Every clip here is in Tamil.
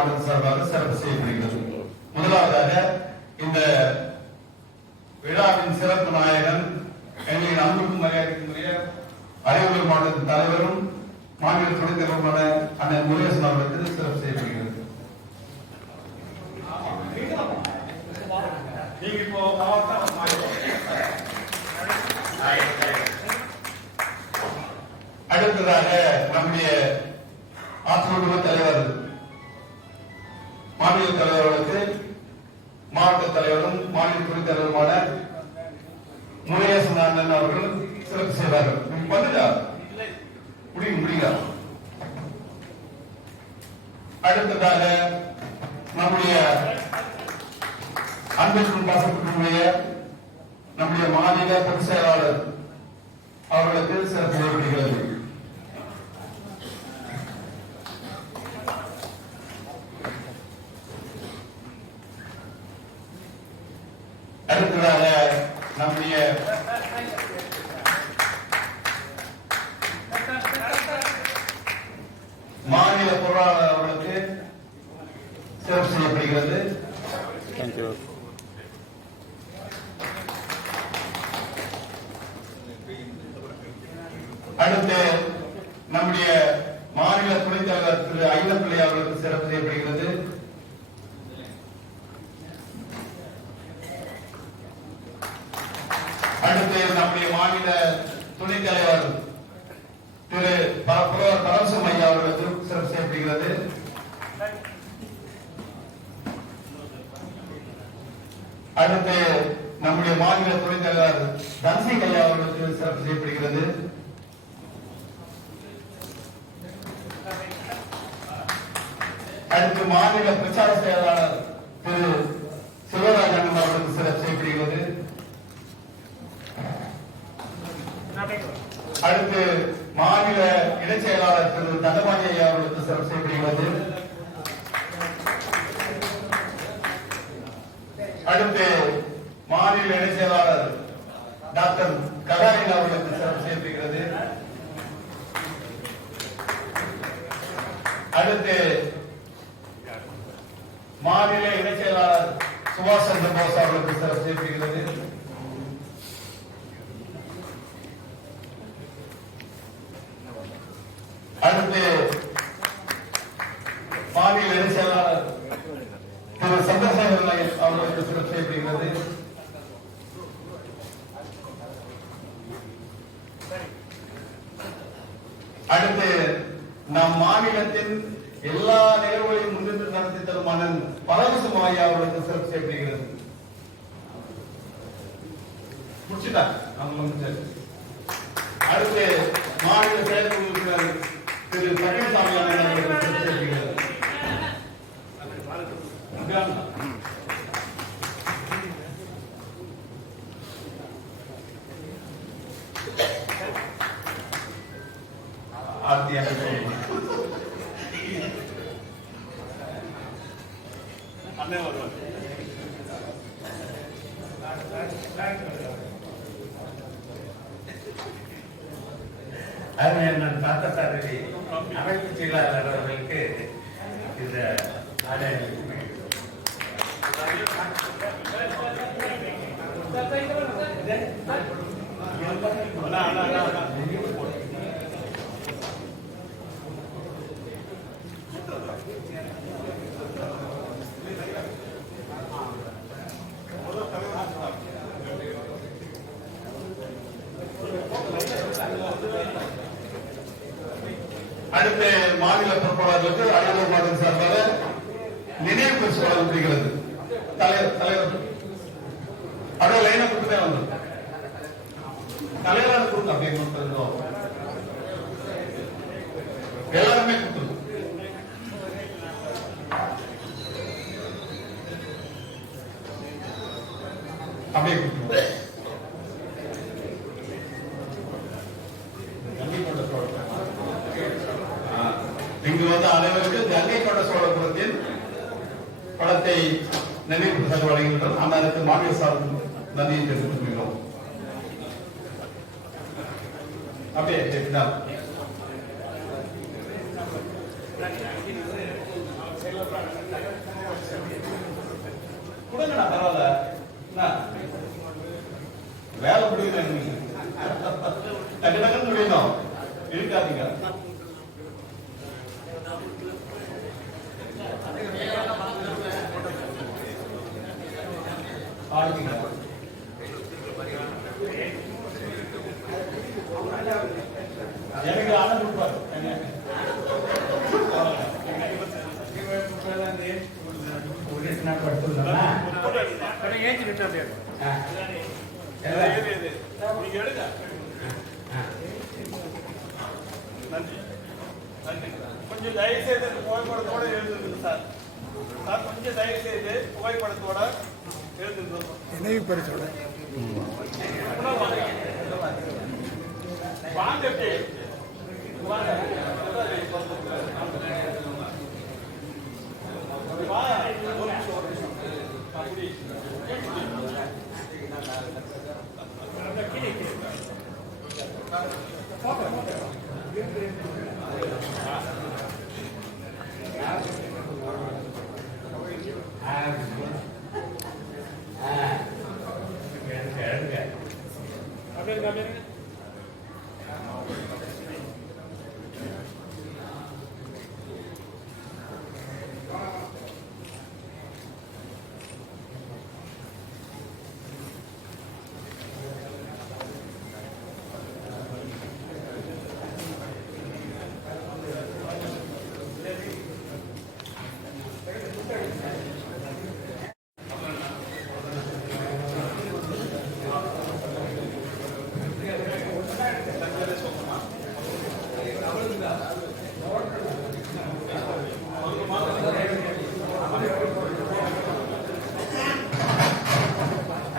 மாவட்டத்தின் சார்பாக சிறப்பு செய்யப்படுகிறது. முதலாவதாக இந்த விழாவின் சிறப்பு நாயகன் எங்களின் அன்புக்கும் மரியாதைக்குரிய அரியலூர் மாவட்டத்தின் தலைவரும் மாநில துணைத் தலைவருமான அண்ணன் முருகேசன் அவர்களுக்கு சிறப்பு செய்யப்படுகிறது. அடுத்ததாக நம்முடைய அதிமுக தலைவர் மாநில தலைவர்களுக்கு மாவட்ட தலைவரும் மாநில துணைத் தலைவருமான முருகேசன் அண்ணன் அவர்கள் சிறப்பு செய்வார்கள். முடியுங்க. அடுத்ததாக நம்முடைய அன்புக்கும் பாசத்துக்குரிய நம்முடைய மாநில பொதுச் செயலாளர் அவர்களுக்கு சிறப்பு செய்யப்படுகிறது. அடுத்ததாக நம்முடைய மாநில பொருளாளர் அவர்களுக்கு சிறப்பு செய்யப்படுகிறது. அடுத்து நம்முடைய மாநில துணைத் தலைவர் திரு ஐயப்பிள்ளை அவர்களுக்கு சிறப்பு செய்யப்படுகிறது. அடுத்து நம்முடைய மாநில துணைத் தலைவர் திரு புலவர் பரவசம் ஐயா அவர்களுக்கு சிறப்பு செய்யப்படுகிறது. அடுத்து நம்முடைய மாநில துணைத் தலைவர் தன்சிங் ஐயா அவர்களுக்கு சிறப்பு செய்யப்படுகிறது. அடுத்து மாநில பிரச்சார செயலாளர் திரு சிவராஜன் அவர்களுக்கு சிறப்பு செய்யப்படுகிறது. அடுத்து மாநில இணைச் செயலாளர் திரு தண்டபாணி ஐயா அவர்களுக்கு சிறப்பு செய்யப்படுகிறது. அடுத்து மாநில இணைச் செயலாளர் டாக்டர் கதாரின் அவர்களுக்கு சிறப்பு செய்யப்படுகிறது. அடுத்து மாநில இணைச் செயலாளர் சுபாஷ் சந்திர போஸ் அவர்களுக்கு சிறப்பு செய்யப்படுகிறது. அடுத்து மாநில இணைச் செயலாளர் திரு சந்திரசேகரன் அவர்களுக்கு சிறப்பு செய்யப்படுகிறது. அடுத்து நம் மாநிலத்தின் எல்லா நிகழ்வுகளையும் முன்னின்று நடத்தி தரும் மன்னன் பரவசம் ஐயா அவர்களுக்கு சிறப்பு செய்யப்படுகிறது. அடுத்து மாநில செயற்குழு உறுப்பினர் திரு பழனிசாமி அவர்களுக்கு சிறப்பு செய்யப்படுகிறது. அருமையான பார்த்தசாரதி அமைப்பு செயலாளர் அவர்களுக்கு இந்த அடுத்த மாநில பொறுப்பாளர்களுக்கு அரியலூர் மாவட்டம் சார்பாக நினைவு பரிசு வழங்கப்படுகிறது. தலைவர் அப்படியே லைனா கொடுத்துட்டே வந்து தலைவராக கொடுங்க. அப்படியே கொடுத்துருந்தோம் எல்லாருமே கொடுத்துருந்தோம். அப்படியே கொடுத்துருவோம். இங்கு வந்த அனைவருக்கு கங்கை கொண்ட சோழபுரத்தின் படத்தை நினைவு வழங்குகின்றோம். அண்ணனுக்கு மாநில சார்பு நன்றியை தெரிவித்துக் கொள்கிறோம். அப்படியே கொடுங்கண்ணா, பரவாயில்ல. என்ன? வேலை முடியல நீங்க. டக்கு டக்குன்னு முடியணும், இருக்காதீங்க. ஆளுங்க எனக்கு ஆனந்த் கொடுப்பாரு. கொஞ்சம் தயவு செய்து புகைப்படத்தோட எழுதுங்க சார். சார் கொஞ்சம் தயவு செய்து புகைப்படத்தோட எழுதுங்க. நினைவு பரிசோட வாங்க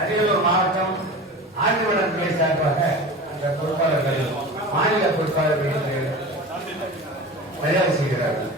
அரியலூர் மாவட்டம் ஆண்டிவடம் கிளை சார்பாக அந்த பொறுப்பாளர்கள் மாநில பொறுப்பாளர்களுக்கு மரியாதை செய்கிறார்கள்.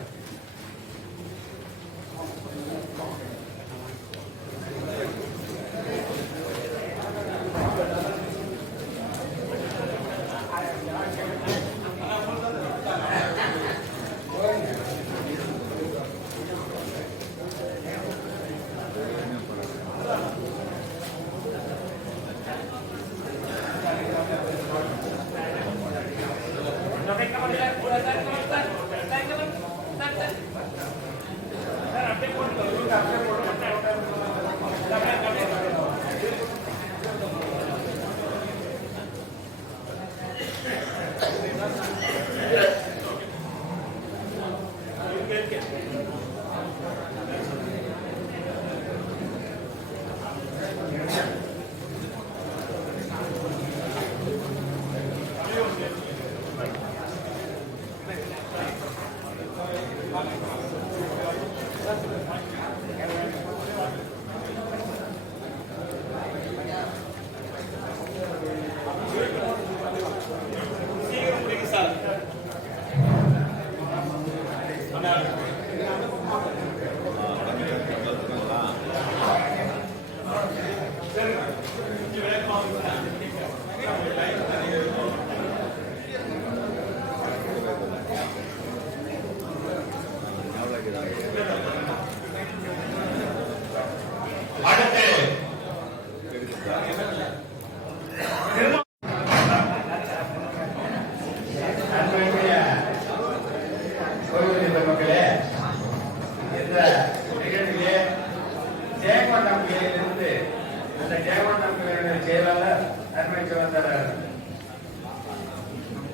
செயலாளர் அருமை சகோதரர்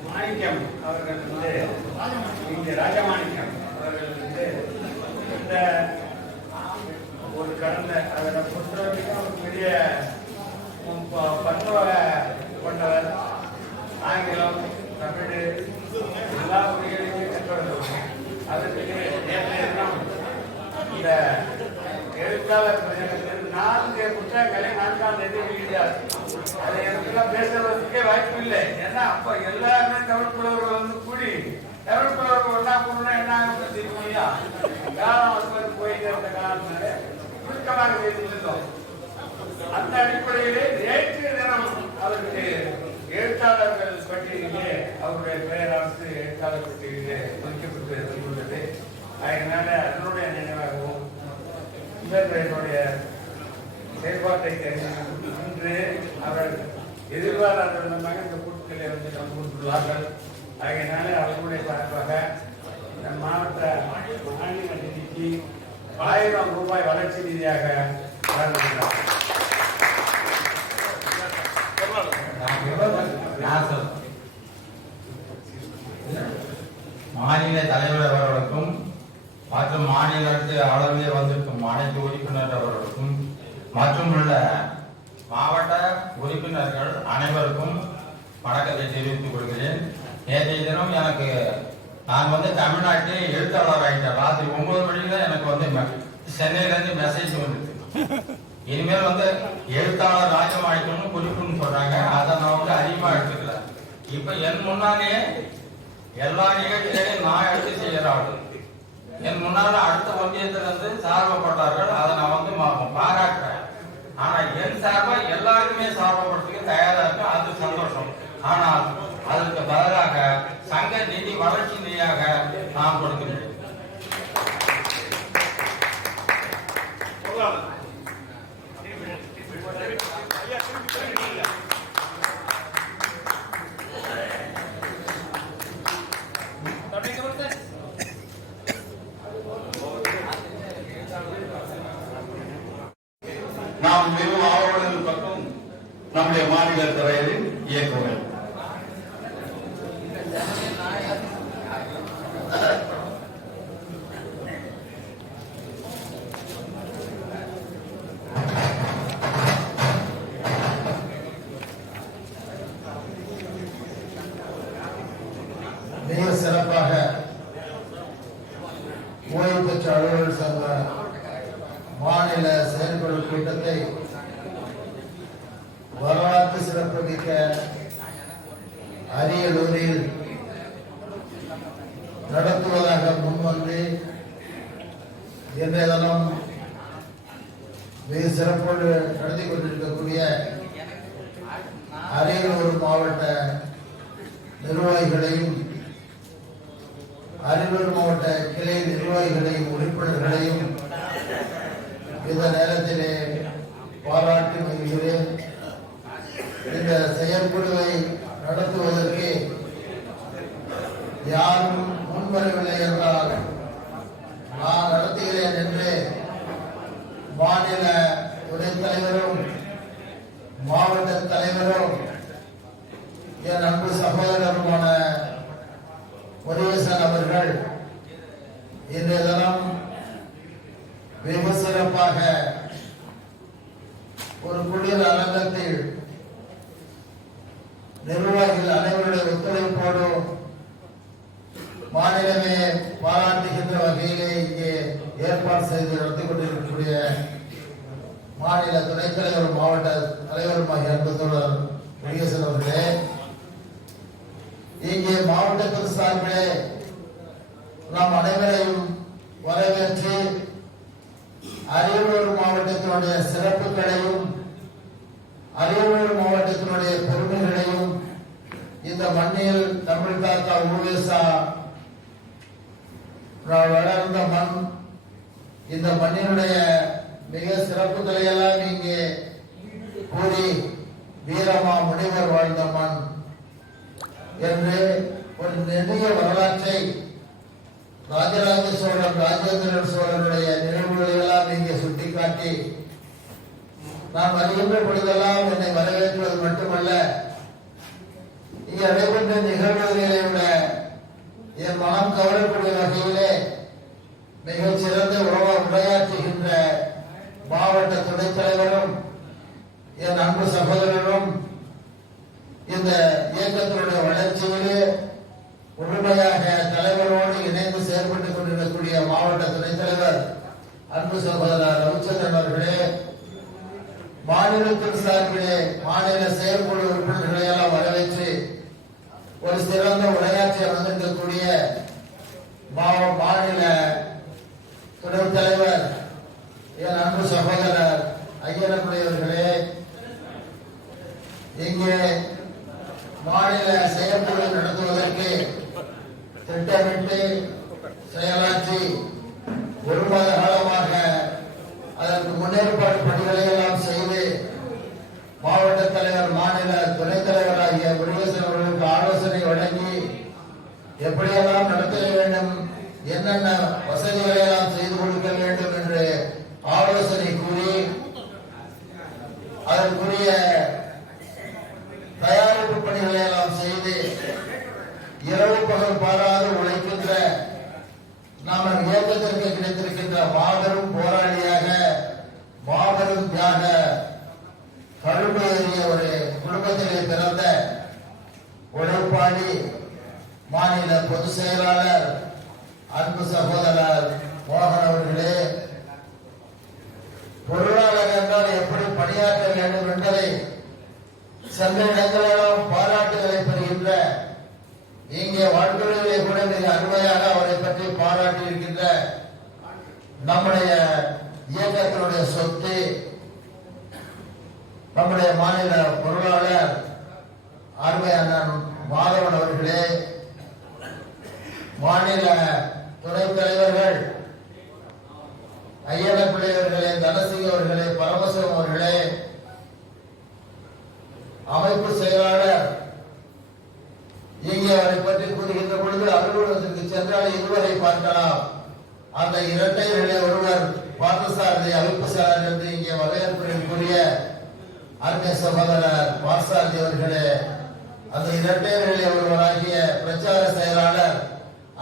மாணிக்கம் அவர்கள் இங்கே ராஜமாணிக்கம் அவர்கள் இந்த ஒரு கடந்த அதை பொறுத்தவரைக்கும் ஒரு பெரிய பண்புவ கொண்டவர். ஆங்கிலம், தமிழ் எல்லா மொழிகளையுமே கற்றவர். அதற்கு நேற்றைய தினம் இந்த எழுத்தாளர் 4 புத்தகங்களை 4ஆம் தேதி வெளியிட்டார். அதை எனக்குலாம் பேசுறதுக்கே வாய்ப்பு இல்லை. ஏன்னா அப்ப எல்லாருமே தமிழ் புலவர்கள் வந்து கூடி தமிழ் புலவர்கள் ஒன்னா போனா என்ன ஆகும் தெரியுமா? காலம் வந்து போயிட்டு இருந்த காலத்தினால சுருக்கமாக செய்திருந்தோம். அந்த அடிப்படையிலே நேற்று தினம் அவருக்கு எழுத்தாளர்கள் பட்டியலிலே அவருடைய பெயர் அரசு எழுத்தாளர் பட்டியலிலே ஒதுக்கப்பட்டு வந்துள்ளது. அதனால அதனுடைய நினைவாகவும் என்னுடைய செயல்பாட்டை தெரிந்து இன்று அவர் எதிர்பாராத விதமாக இந்த கூட்டத்திலே வந்து கலந்து கொண்டுள்ளார்கள். ஆகையினாலே அவர்களுடைய சார்பாக இந்த மாவட்ட மாநில நிதிக்கு 1000 ரூபாய் வளர்ச்சி நிதியாக வழங்குகிறார். மாநில தலைவர் அவர்களுக்கும் மற்றும் மாநில அளவிலே வந்திருக்கும் அனைத்து உறுப்பினர் அவர்களுக்கும் மற்றும் உள்ள மாவட்ட உறுப்பினர்கள் அனைவருக்கும் வணக்கத்தை தெரிவித்துக் கொள்கிறேன். நேற்றைய தினம் நான் வந்து தமிழ்நாட்டில் எழுத்தாளர் ஆகிட்டேன். ராத்திரி 9 மணிக்கு தான் எனக்கு வந்து சென்னையிலேருந்து மெசேஜ் வந்துருக்கு. இனிமேல் வந்து எழுத்தாளர் ராஜம் ஆயிட்டோம்னு குறிப்புன்னு சொல்றாங்க. அதை நான் வந்து அதிகமாக எடுத்துக்கிறேன். இப்ப என் முன்னாலே எல்லா நிகழ்ச்சிகளையும் நான் எடுத்து செய்யறாள். என் முன்னால அடுத்த ஒன்றியத்திலிருந்து சார்பப்பட்டார்கள். அதை நான் வந்து பாராட்டுறேன். ஆனா என் சார்பா எல்லாருக்குமே சார்பப்படுறதுக்கு தயாரா இருக்கு. அது சந்தோஷம். ஆனால் அதற்கு பதிலாக சங்க நிதி வளர்ச்சி நிதியாக நாம் கொடுக்கிறேன். நாம் வெறும் ஆவணங்கள் பக்கம் நம்முடைய மாநில தலைவரின் இயக்குவர் மிக சிறப்பாக ஓய்வு பெற்ற அலுவலர் சங்க மாநில செயற்குழு கூட்டத்தை வரலாற்று சிறப்புமிக்க அரியலூரில் நடத்துவதாக முன்வந்து இன்றைய தினம் மிக சிறப்போடு நடத்தி கொண்டிருக்கக்கூடிய அரியலூர் மாவட்ட நிர்வாகிகளையும் அரியலூர் மாவட்ட கிளை நிர்வாகிகளையும் உறுப்பினர்களையும் இந்த நேரத்திலே பாராட்டி வருகிறேன். இந்த செயற்குழுவை நடத்துவதற்கு யாரும் முன்வரவில்லை என்றால் நான் நடத்துகிறேன் என்று மாநில துணைத் தலைவரும் மாவட்ட தலைவரும் என் அன்பு சகோதரருமான முருகேசன் அவர்கள் இன்றைய தினம் மிக சிறப்பாக ஒரு குளிர் அரங்கத்தில் நிர்வாகிகள் அனைவருடைய ஒத்துழைப்போடும் மாநிலமே பாராட்டுகின்ற வகையிலே இங்கே ஏற்பாடு செய்து நடத்தி கொண்டிருக்கக்கூடிய மாநில துணைத் தலைவர் மாவட்ட தலைவருமாகிய அன்பு தோழர் முருகேசன் அவர்களே, இங்கே மாவட்டத்தின் சார்பிலே நாம் அனைவரையும் வரவேற்று அரியலூர் மாவட்டத்தினுடைய சிறப்புகளையும் அரியலூர் மாவட்டத்தினுடைய பெருமைகளையும் இந்த மண்ணில் தமிழ் தாத்தா ஊவேசா வளர்ந்த மண், இந்த மண்ணினுடைய மிக சிறப்புகளை எல்லாம் இங்கே கூறி வீரமா முனிவர் வாழ்ந்த மண் என்று ஒரு நெடிய வரலாற்றை ராஜராஜ சோழன் ராஜேந்திர சோழனுடைய நினைவுகளை எல்லாம் இங்கே சுட்டிக்காட்டி நான் வருகின்ற பொழுதெல்லாம் என்னை வரவேற்றுவது மட்டுமல்ல, இங்கே நடைபெற்ற நிகழ்வுகளை விட என் மனம் கவரக்கூடிய வகையிலே மிகச் சிறந்த உரையாற்றுகின்ற மாவட்ட துணைத் தலைவரும் என் அன்பு சகோதரரும் இந்த இயக்கத்தினுடைய வளர்ச்சியிலே முழுமையாக தலைவரோடு இணைந்து செயல்பட்டுக் கொண்டிருக்கக்கூடிய மாவட்ட துணைத் தலைவர் அன்பு சகோதரர் ரவிச்சந்திரன் அவர்களே, மாநிலத்தின் சார்பிலே மாநில செயற்குழு உறுப்பினர்களை எல்லாம் வரவேற்று ஒரு சிறந்த உரையாற்றி அமர்ந்திருக்கக்கூடிய மாநில துணைத் தலைவர் என் அன்பு சகோதரர் ஐயனக்குடையவர்களே, இங்கே மாநில செயற்குழு நடத்துவதற்கு திட்டமிட்டு செயலாற்றி ஒரு மாத காலமாக முன்னேற்பாடு பணிகளை எல்லாம் செய்து மாவட்ட தலைவர், மாநில துணைத் தலைவர் ஆகிய முருகேசன் அவர்களுக்கு ஆலோசனை வழங்கி எப்படியெல்லாம் நடத்த வேண்டும், என்னென்ன வசதிகளை எல்லாம் செய்து கொடுக்க வேண்டும் என்று ஆலோசனை கூறி அதற்குரிய தயாரிப்பு பணிகளை எல்லாம் செய்து இரவு பகல் பாராது உழைக்கின்ற நம்ம இயக்கத்திற்கு கிடைத்திருக்கின்ற மாபெரும் போராளியாக, மாபெரும் தியாக கரும்பு ஏறிய ஒரு குடும்பத்திலே பிறந்த உழைப்பாளி மாநில பொதுச் செயலாளர் அன்பு சகோதரர் மோகன் அவர்களே, பொருளாளர் என்றால் எப்படி பணியாற்ற வேண்டும் என்பதை சென்ற இடங்களெல்லாம் பாராட்டுகளை பெறுகின்ற, இங்கே வாழ்க்கையிலே கூட மிக அருமையாக அவரை பற்றி பாராட்டி இருக்கின்ற நம்முடைய இயக்கத்தினுடைய சொத்து, நம்முடைய மாநில பொருளாளர் அருமை அண்ணன் மாதவன் அவர்களே, மாநில துணைத் தலைவர்கள் ஐயனப்பிள்ளை அவர்களே, தனசிங் அவர்களே, பரமசிவம் அவர்களே, அமைப்பு செயலாளர், இங்கே அவரை பற்றி கூறுகின்ற பொழுது அலுவலகத்திற்கு சென்றால் இருவரை பார்க்கலாம். அந்த இரட்டையர்களே ஒருவர் பார்த்தசாரதி அமைப்பு செயலாளர் என்று இங்கே வரவேற்புடைய அருமை சகோதரர் பார்த்தசாரதி அவர்களே, அந்த இரட்டையர்களே ஒருவராகிய பிரச்சார செயலாளர்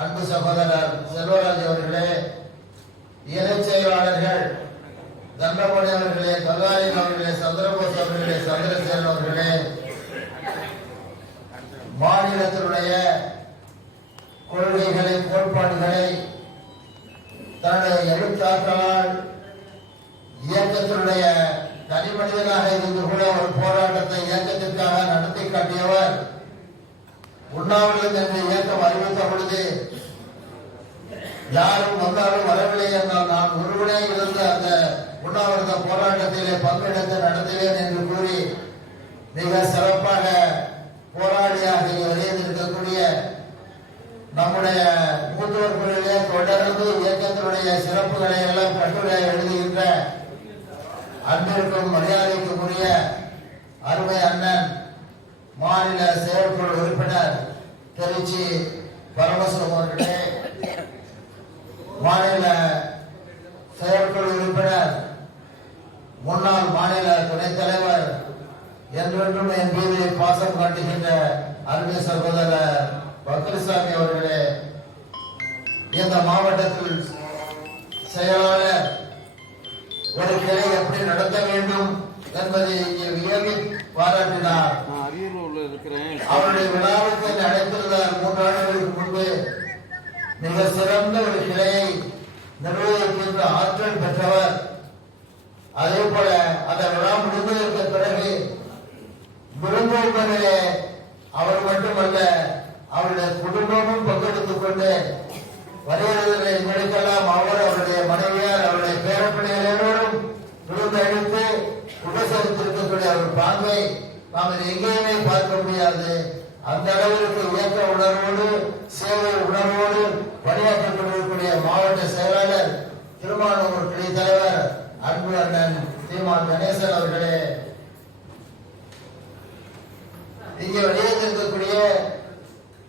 அன்பு சகோதரர் செல்வராஜ் அவர்களே, இணைச் செயலாளர்கள் தண்டமணி அவர்களே, கங்காரின் அவர்களே, சந்திரபோஸ் அவர்களே, சந்திரசேகரன் அவர்களே, மாநிலத்தினுடைய கொள்கைகளை, கோட்பாடுகளை தன்னுடைய எழுத்தாற்றலால் இயக்கத்தினுடைய தனி மனிதனாக இருந்து கூட ஒரு போராட்டத்தை இயக்கத்திற்காக நடத்தி காட்டியவர். உண்ணாவிரதம் என்ற இயக்கம் அறிவித்த பொழுது யாரும் வந்தாலும் வரவில்லை என்றால் நான் ஒருவனே இருந்து அந்த உண்ணாவிரத போராட்டத்திலே பங்கெடுத்து நடத்துவேன் என்று கூறி மிக சிறப்பாக போராளியாக வெளியிருக்கக்கூடிய நம்முடைய மூத்தவர்களிலே தொடர்ந்து இயக்கத்தினுடைய சிறப்புகளை எல்லாம் கட்டுரை எழுதுகின்ற அன்பிற்கும் மரியாதைக்கும் உரிய அருமை அண்ணன் மாநில செயற்குழு உறுப்பினர் திருச்சி பரமசிவம் அவர்களே, மாநில செயற்குழு உறுப்பினர் முன்னாள் மாநில துணைத் தலைவர் என்றென்றும் என் மீது பாசம் காட்டுகின்ற அருமை சகோதரர் பக்ரிசாமி அவர்களே, இந்த மாவட்டத்தில் செயலாளர் ஒரு கிளை எப்படி நடத்த வேண்டும் என்பதை இங்கே வியந்து பாராட்டினார். அவருடைய விழாவுக்கு அழைத்திருந்தார் 3 ஆண்டுகளுக்கு முன்பு. மிக சிறந்த ஒரு கிளையை நிர்வகிக்கின்ற ஆற்றல் பெற்றவர். அதே போல அந்த விழா முடிந்ததற்கு பிறகு விருந்தோம்பலிலே அவர் மட்டுமல்ல, அவருடைய குடும்பமும் பங்கெடுத்துக் கொண்டு வருகிறதை எங்களுக்கெல்லாம் அவர், அவருடைய மனைவியார், அவருடைய பேரப்பிள்ளைகள் எல்லோரும் விருந்தளித்து உபசரித்திருக்கக்கூடிய ஒரு பாங்கை நாம் எங்கேயுமே பார்க்க முடியாது. அந்த அளவிற்கு இயக்க உணர்வோடு, சேவை உணர்வோடு பணியாற்றிக் கொண்டிருக்கக்கூடிய மாவட்ட செயலாளர், திருமானூர் கிளை தலைவர் அன்பு அண்ணன் சீமான் கணேசன் அவர்களே, இங்கே வெளியேற்றிருக்கக்கூடிய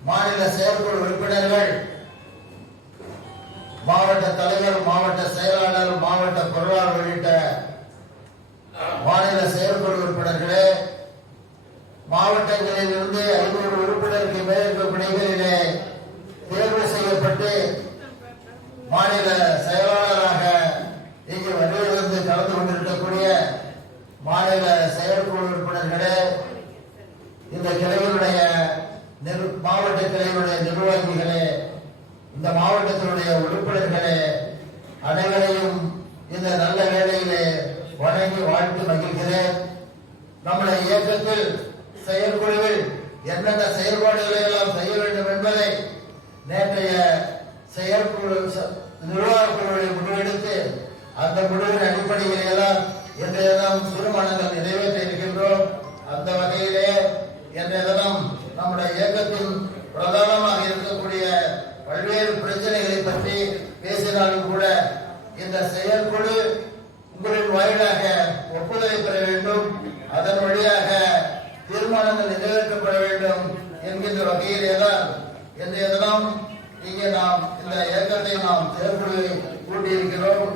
மாநில செயற்குழு உறுப்பினர்கள், மாவட்ட தலைவர், மாவட்ட செயலாளர், மாவட்ட பொருளாளர் உள்ளிட்ட மாநில செயற்குழு உறுப்பினர்களே, மாவட்டங்களில் இருந்து 500 உறுப்பினருக்கு மேல் இருக்கக்கூடியவர்களிலே தேர்வு செய்யப்பட்டு மாநில செயலாளராக இங்கு வருகையிலிருந்து கலந்து கொண்டிருக்கக்கூடிய மாநில செயற்குழு உறுப்பினர்களே, இந்த கிளைகளுடைய மாவட்ட கிளைகளுடைய நிர்வாகிகளே, இந்த மாவட்டத்தினுடைய உறுப்பினர்களே, அனைவரையும் இந்த நல்ல வேளையிலே வணங்கி வாழ்த்து மகிழ்கிறேன். நம்முடைய இயக்கத்தில் செயற்குழுவில் என்னென்ன செயல்பாடுகளை எல்லாம் செய்ய வேண்டும் என்பதை நேற்றைய செயற்குழு நிர்வாக குழுவை முடிவெடுத்து அந்த முடிவின் அடிப்படையில் எல்லாம் இன்றைய தினம் தீர்மானங்கள் நிறைவேற்ற இருக்கின்றோம். அந்த வகையிலே இன்றைய தினம் நம்முடைய இயக்கத்தின் பிரதானமாக இருக்கக்கூடிய பல்வேறு பிரச்சனைகளை பற்றி பேசினாலும் கூட இந்த செயற்குழு உங்களின் வாயிலாக நாம் இந்த இயக்கத்தை நாம் செயல்படுத்தி கூட்டியிருக்கிறோம்.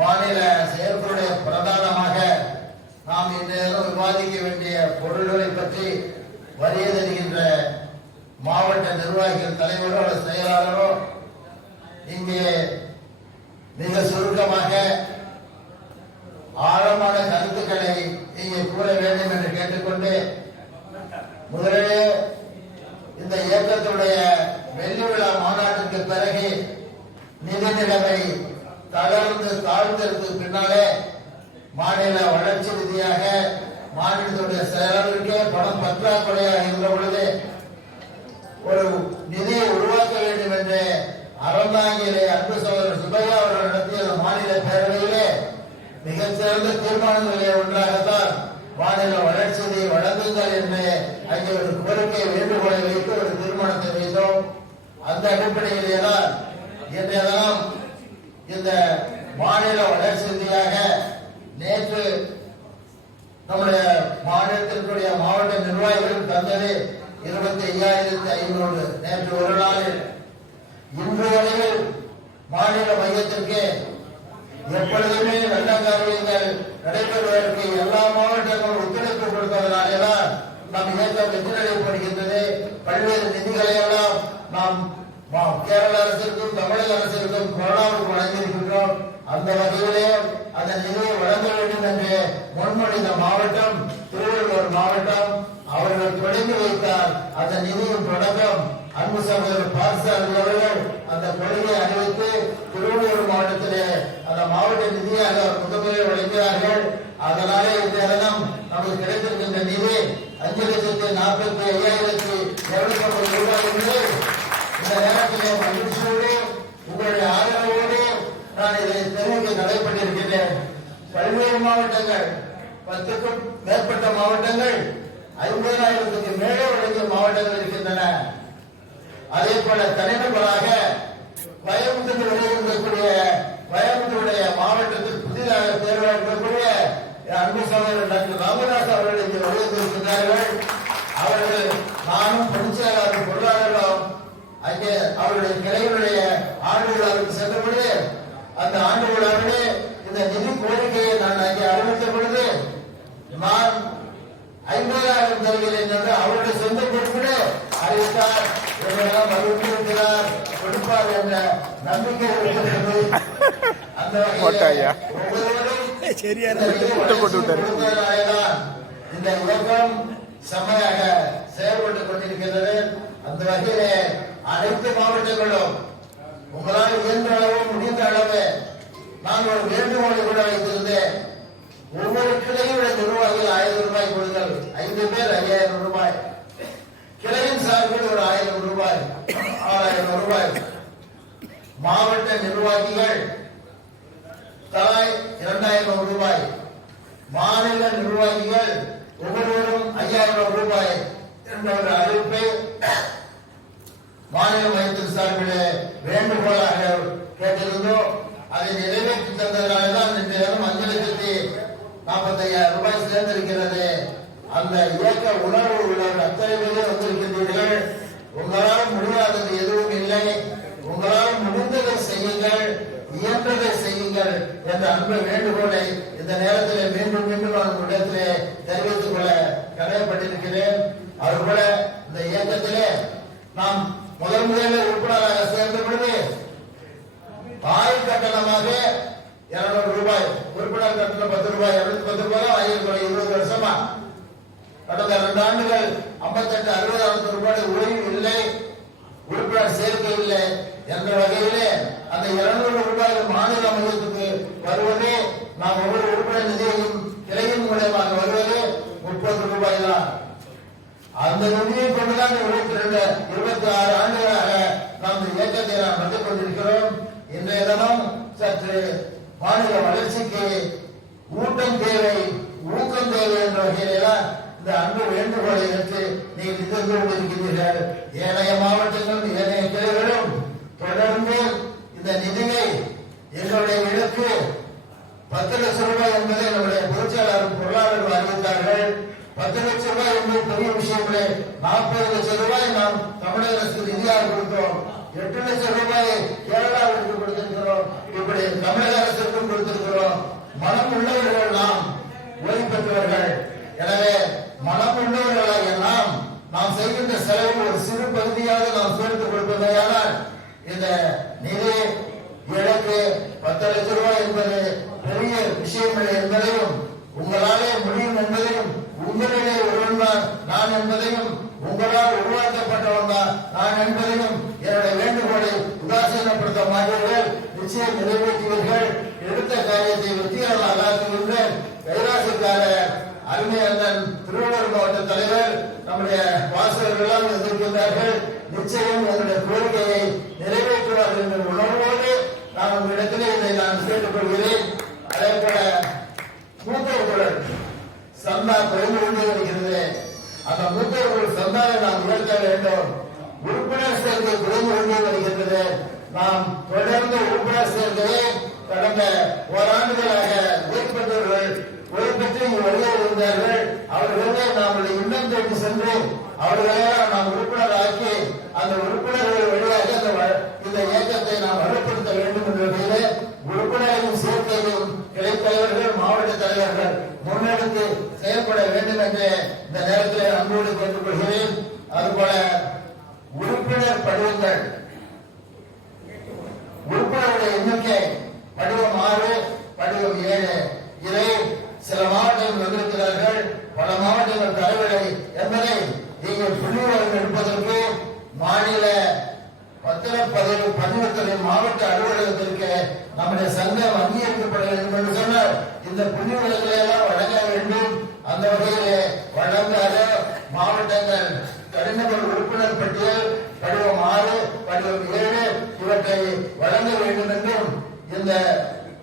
மாநில செயற்குழுடைய பிரதானமாக நாம் இன்றைய விவாதிக்க வேண்டிய பொருள்களை பற்றி வரிய தருகின்ற மாவட்ட நிர்வாகிகள் தலைவரோ அல்லது செயலாளரோ இங்கே மிக சுருக்கமாக ஆழமான கருத்துக்களை இங்கே கூற வேண்டும் என்று கேட்டுக்கொண்டு, முதலிலே இந்த இயக்கத்துடைய வெள்ளி விழா மாநாட்டிற்கு பிறகு நிதி நிலைமை தளர்ந்து தாழ்ந்ததற்கு பின்னாலே மாநில வளர்ச்சி ரீதியாக மாநிலத்துடைய செயலாளருக்கே பணம் பற்றாக்குறையாக இருந்த பொழுது ஒரு நிதியை உருவாக்க வேண்டும் என்று அறந்தாங்கியிலே அன்பு சகோதரர் சுப்பையா அவர்கள் நடத்திய மாநில பேரவையிலே மிகச்சிறந்த தீர்மானங்களிலே ஒன்றாகத்தான் மாநில வளர்ச்சியை வழங்குங்கள் என்று அங்கே ஒரு கோரிக்கை வேண்டுகோளை வைத்து ஒரு தீர்மானத்தை வைத்தோம். அந்த அடிப்படையிலே தான் இன்றைய தினம் இந்த மாநில வளர்ச்சி ரீதியாக நேற்று நம்முடைய மாநிலத்திற்குரிய மாவட்ட நிர்வாகிகள் தந்தது 25,500 நேற்று ஒரு நாளில். இன்று வரையில் மாநில மையத்திற்கு எப்பொழுதுமே நல்ல காரியங்கள் நடைபெறுவதற்கு எல்லா மாவட்டங்களும் ஒத்துழைப்பு கொடுத்ததனாலேதான் நம் இயக்கம் வெற்றி நடைபெறுகின்றது. பல்வேறு நிதிகளை எல்லாம் நாம் கேரள அரசிற்கும் தமிழக அரசிற்கும் கொரோனாவுக்கு வழங்கியிருக்கின்றோம். அந்த வகையிலே அந்த நிதியை வழங்க வேண்டும் என்று முன்மொழிந்த மாவட்டம் திருவள்ளூர் மாவட்டம். அவர்கள் தொடங்கி வைத்தால் அந்த நிதியின் தொடக்கம் அன்பு சகோதரர் பாரசாரதி அவர்கள் அந்த கொள்கையை அறிவித்து திருவள்ளூர் மாவட்டத்திலே அந்த மாவட்ட நிதியாக முதன்முறை வழங்கினார்கள். அதனாலே இந்த தினம் நமக்கு கிடைத்திருக்கின்ற நிதி 5,45,250 ரூபாய் என்று இந்த நேரத்திலே மகிழ்ச்சியோடு உங்களுடைய ஆதரவோடு நான் இதை தெரிவிக்க நடைபெற்றிருக்கிறேன். பல்வேறு மாவட்டங்கள் 10க்கும் மேற்பட்ட மாவட்டங்கள் 50,000க்கு மேலே வழங்கிய மாவட்டங்கள் இருக்கின்றன. அதே போல தனிநபராக கோயம்புத்தூர் வெளியிருக்கக்கூடிய கோயம்புத்தூருடைய மாவட்டத்தில் புதிதாக தேர்வாளக்கூடிய அன்பு சகோதரர் டாக்டர் ராமதாஸ் அவர்கள் இங்கே வெளியிருந்திருக்கிறார்கள். அவர்கள் நானும் பொதுச்செயலாளர் பொருளாளர்களும் அங்கே அவருடைய கிளைகளுடைய ஆண்டு விழாவுக்கு சென்ற பொழுது அந்த ஆண்டு விழாவிலே இந்த நிதி கோரிக்கையை நான் அங்கே அறிவித்த பொழுது நான் 50,000 தருகிறேன் என்று அவருடைய சொந்த பொறுப்பிலே அறிவித்தார். இவரெல்லாம் மறுக்கிறார் கொடுப்பார் என்ற நம்பிக்கை இருக்கிறது. அந்த வகையில் ஒவ்வொருவரும் இந்த இயக்கம் செம்மையாக செயல்பட்டுக் கொண்டிருக்கிறது. அந்த வகையிலே அனைத்து மாவட்டங்களும் உங்களால் இயன்ற அளவு முடிந்த அளவு நான் ஒரு வேண்டுகோளை கூட வைத்திருந்தேன். ஒவ்வொரு கிளையுடைய நிர்வாகிகள் 1000 ரூபாய் கொடுங்கள். 5 பேர் 5000 ரூபாய். கிளையின் சார்பில் ஒரு 1000 ரூபாய் 6000 ரூபாய். மாவட்ட நிர்வாகிகள் தலா 2000 ரூபாய். மாநில நிர்வாகிகள் ஒவ்வொருவரும் 5000 ரூபாய் என்ற ஒரு அறிவிப்பை மாநில மையத்தின் சார்பிலே வேண்டுகோளாக கேட்டிருந்தோம். அதை நிறைவேற்றி தந்ததனால்தான் இன்றைய 5,45,000 ரூபாய் சேர்ந்திருக்கிறது. அந்த இயக்க உணர்வு உள்ளவர் அத்தனை பேரே வந்திருக்கின்றீர்கள். உங்களால் முடியாதது எதுவும் இல்லை. உங்களால் முடிந்ததை செய்யுங்கள், இயன்றதை செய்யுங்கள் என்ற அன்பு வேண்டுகோளை இந்த நேரத்தில் மீண்டும் மீண்டும் நான் உங்களிடத்திலே தெரிவித்துக் கொள்ள கடமைப்பட்டிருக்கிறேன். அதுபோல இந்த இயக்கத்திலே நாம் முதலில் உறுப்பினராக சேர்ந்த பொழுது ஆயுள் கட்டணமாக 200 ரூபாய், உறுப்பினர் கட்டணம் 10 ரூபாய், 210 ரூபாய், 1000 ரூபாய் 20 வருஷமா கடந்த 2 ஆண்டுகள் 58,60,000 ரூபாய் ஓய்வு இல்லை, உறுப்பினர் சேர்க்கை இல்லை என்ற வகையிலே அந்த 200 ரூபாய் மாநில மையத்துக்கு வருவதே நாம் ஒவ்வொரு உறுப்பினர் நிதியையும் கிளையின் மூலமாக வருவதே 30 ரூபாய் தான். அந்த நிதியை கொண்டுதான் 26 ஆண்டுகளாக நாம் இயக்கத்தை நாம் நடத்திக் கொண்டிருக்கிறோம். இன்றைய தினம் சற்று மாநில வளர்ச்சிக்கு ஊட்டம் தேவை, ஊக்கம் தேவை என்ற வகையில்தான் இந்த அன்பு வேண்டுகோளை ஏற்று நீங்கள் இருந்து கொண்டிருக்கிறீர்கள். ஏனைய மாவட்டங்களும் ஏனைய கிளைகளும் தொடர்ந்து இந்த நிதியை எங்களுடைய இலக்கு 10 லட்சம் ரூபாய் என்பதை நம்முடைய பொதுச்செயலாளர் பொருளாளர்கள் அறிவித்தார்கள். 10 லட்சம் ரூபாய் என்பது பெரிய விஷயங்களே. 40 லட்சம் ரூபாய் நாம் தமிழக அரசு நிதியாக கொடுத்தோம். 8 லட்சம் ரூபாயை கேரளாவிற்கு கொடுத்திருக்கிறோம். இப்படி தமிழக அரசுக்கும் கொடுத்திருக்கிறோம். மனம் உள்ளவர்கள் நாம் ஓய்வு பெற்றவர்கள். எனவே மனம் உள்ளவர்களாக நாம் செய்கின்ற செலவு ஒரு சிறு பகுதியாக நாம் சேர்த்துக் கொடுப்பதையானால் இந்த நிதி இலக்கு 10 லட்சம் ரூபாய் என்பது பெரிய விஷயங்கள் என்பதையும் உங்களாலே முடியும் என்பதையும் உங்களிலே ஒருவன் நான் என்பதையும் உங்களால் உருவாக்கப்பட்டவன் தான் நான் என்பதையும் என்னுடைய வேண்டுகோளை உதாசீனப்படுத்த மாட்டீர்கள். நிச்சயம் நிறைவேற்றுவீர்கள். எடுத்த காரியத்தை வெற்றியாளர் ஆக்குகின்ற கைலாசக்கார அருமை அண்ணன் திருவள்ளூர் மாவட்ட தலைவர் நம்முடைய வாசகர்கள் எல்லாம் எதிர்க்கின்றார்கள். நிச்சயம் என்னுடைய கோரிக்கையை நிறைவேற்றுவார்கள் என்ற உணர்வோடு நான் உங்களிடத்திலே இதை நான் கேட்டுக்கொள்கிறேன். அதே போல மூத்தவர்கள் சந்தா குறைந்து கொண்டு வருகிறது. அந்த மூத்தவர்கள் சந்தாவை நாம் உயர்த்த வேண்டும். உறுப்பினர் சேர்க்கை குறைந்து கொண்டு வருகின்றது. நாம் தொடர்ந்து உறுப்பினர் சேர்க்கையை கடந்த ஓராண்டுகளாக ஓய்வுபெற்றவர்கள் ஓய்வுபெற்று வருகை இருந்தார்கள். அவர்களே நம்முடைய இல்லம் தேடி சென்று அவர்களெல்லாம் நாம் உறுப்பினர் ஆக்கி அந்த உறுப்பினர்கள் வழியாக இந்த இயக்கத்தை நாம் வலுப்படுத்த வேண்டும் என்ற வகையில் உறுப்பினரின் சேர்க்கையும் கிளைத்தலைவர்கள் மாவட்ட தலைவர்கள் முன்னெடுத்து செயல்பட வேண்டும் என்று இந்த நேரத்தில் அன்போடு கேட்டுக்கொள்கிறேன். அதுபோல உறுப்பினர் படிவங்கள் உறுப்பினருடைய எண்ணிக்கை படிவம் 6 படிவம் 7 இதை சில மாவட்டங்கள் வந்திருக்கிறார்கள். பல மாவட்டங்கள் தரவில்லை என்பதை நீங்கள் புள்ளிவிவரம் எடுப்பதற்கு மாநில பத்திரப்பதிவு பதிவுத்துறை மாவட்ட அலுவலகத்திற்கு நம்முடைய சங்கம் அங்கீகரிக்கப்பட வேண்டும் என்று சொன்னால் இந்த புள்ளிவிவரங்களை எல்லாம் வழங்க வேண்டும். அந்த வகையிலே வழங்காத மாவட்டங்கள் தனிநபர் உறுப்பினர் பட்டியல் படிவம் 6 படிவம் 7 இவற்றை வழங்க வேண்டும் என்றும் இந்த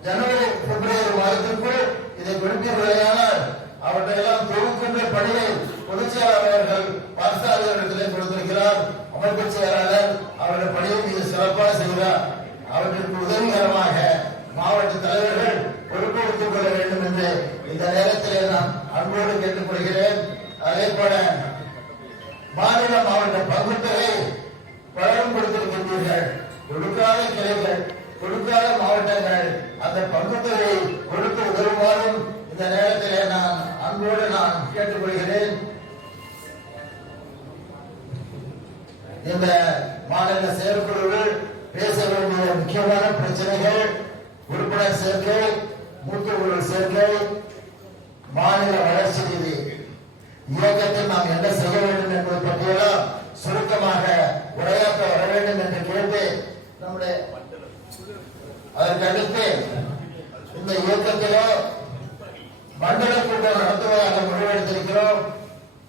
ஜனவரி பிப்ரவரி மாதத்திற்குள் இதை கொடுப்பீர்களானால் அவற்றையெல்லாம் தொகுக்கின்ற பணியை பொதுச் செயலாளர்கள் பாரசாதிகளிடத்திலே கொடுத்திருக்கிறார். அமைப்பு செயலாளர் அவருடைய பணியை மிக சிறப்பாக செய்கிறார். அவற்றிற்கு உதவிகரமாக மாவட்ட தலைவர்கள் பொறுப்பெடுத்துக் கொள்ள வேண்டும் என்று இந்த நேரத்திலே நான் அன்போடு கேட்டுக்கொள்கிறேன். அதே போல மாநில மாவட்ட பங்குத்தொகை பலரும் கொடுத்திருக்கின்றீர்கள். கொடுக்காத கிளைகள் கொடுக்காத மாவட்டங்கள் அந்த பங்குத்தொகை கொடுத்து உதவுமாறும் இந்த நேரத்திலே நான் அன்போடு நான் கேட்டுக்கொள்கிறேன். இந்த மாநில செயற்குழுவில் பேச வேண்டிய முக்கியமான பிரச்சனைகள் உறுப்பினர் சேர்க்கை, மூத்த உறுப்பினர் சேர்க்கை, மாநில வளர்ச்சி நிதி இயக்கத்தில் நாம் என்ன செய்ய வேண்டும் என்பது பற்றியெல்லாம் சுருக்கமாக உரையாற்ற வர வேண்டும் என்று கேட்டு நம்முடைய அதற்கடுத்து இந்த இயக்கத்திலோ மண்டல கூட்டம் நடத்துவதாக முடிவெடுத்திருக்கிறோம்.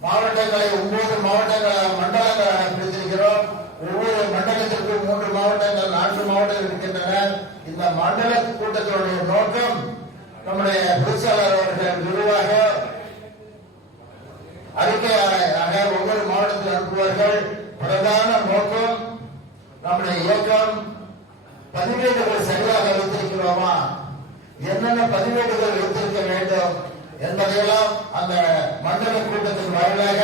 மாவட்டங்களை 9 மாவட்டங்களாக மண்டலங்களாக பிரித்திருக்கிறோம். ஒவ்வொரு மண்டலத்திற்கும் 3 மாவட்டங்கள் 4 மாவட்டங்கள் இருக்கின்றன. இந்த மண்டல கூட்டத்தினுடைய நோக்கம் நம்முடைய பொதுச்செயலாளர் அவர்கள் விரிவாக அறிக்கையாக ஒவ்வொரு மாவட்டத்தில் அனுப்புவார்கள். பிரதான நோக்கம் நம்முடைய இயக்கம் பதிவேடுகள் சரியாக வைத்திருக்கிறோமா, என்னென்ன பதிவேடுகள் வைத்திருக்க வேண்டும் என்பதையெல்லாம் அந்த மண்டல கூட்டத்தின் வாயிலாக